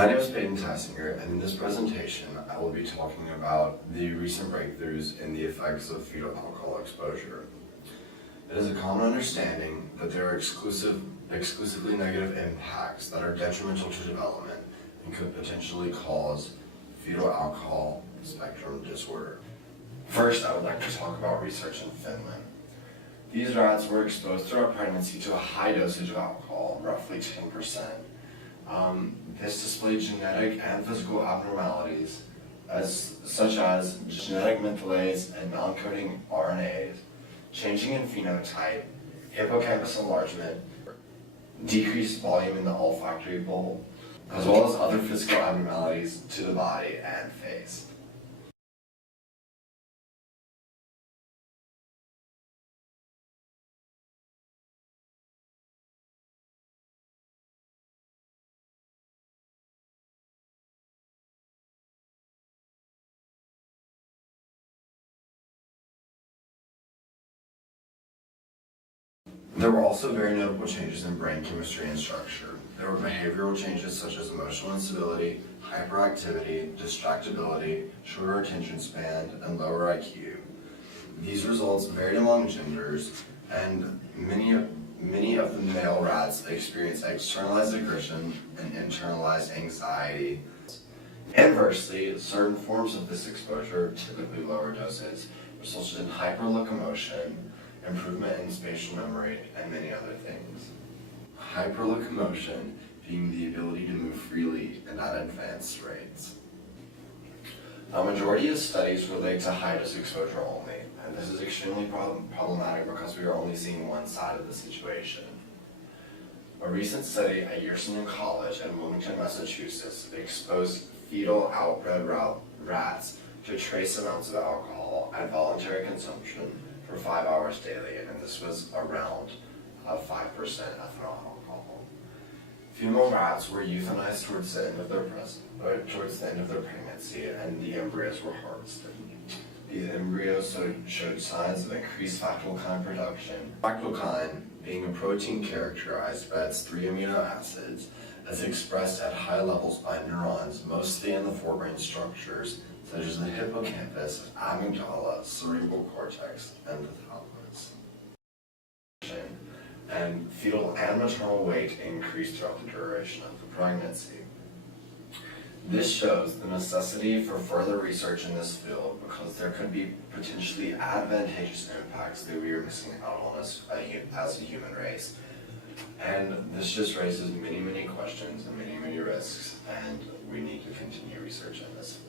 My name is Peyton Tassinger, and in this presentation I will be talking about the recent breakthroughs in the effects of fetal alcohol exposure. It is a common understanding that there are exclusively negative impacts that are detrimental to development and could potentially cause fetal alcohol spectrum disorder. First, I would like to talk about research in Finland. These rats were exposed throughout pregnancy to a high dosage of alcohol, roughly 10%. This displayed genetic and physical abnormalities, such as genetic menthalase and non-coding RNAs, changing in phenotype, hippocampus enlargement, decreased volume in the olfactory bulb, as well as other physical abnormalities to the body and face. There were also very notable changes in brain chemistry and structure. There were behavioral changes such as emotional instability, hyperactivity, distractibility, shorter attention span, and lower IQ. These results varied among genders, and many of the male rats experienced externalized aggression and internalized anxiety. Inversely, certain forms of this exposure, typically lower doses, resulted in hyperlocomotion, improvement in spatial memory, and many other things. Hyperlocomotion being the ability to move freely and at advanced rates. A majority of studies relate to high-dose exposure only, and this is extremely problematic because we are only seeing one side of the situation. A recent study at Yerson College in Wilmington, Massachusetts exposed fetal outbred rats to trace amounts of alcohol at voluntary consumption for 5 hours daily, and this was around 5% ethanol alcohol. Female rats were euthanized towards the end of their pregnancy, and the embryos were harvested. These embryos showed signs of increased fractalkine production. Fractalkine, being a protein characterized by its 3 amino acids, is expressed at high levels by neurons, mostly in the forebrain structures, such as the hippocampus, amygdala, cerebral cortex, and the thalamus. And fetal and maternal weight increased throughout the duration of the pregnancy. This shows the necessity for further research in this field because there could be potentially advantageous impacts that we are missing out on as a human race. And this just raises many questions and many risks, and we need to continue research in this field.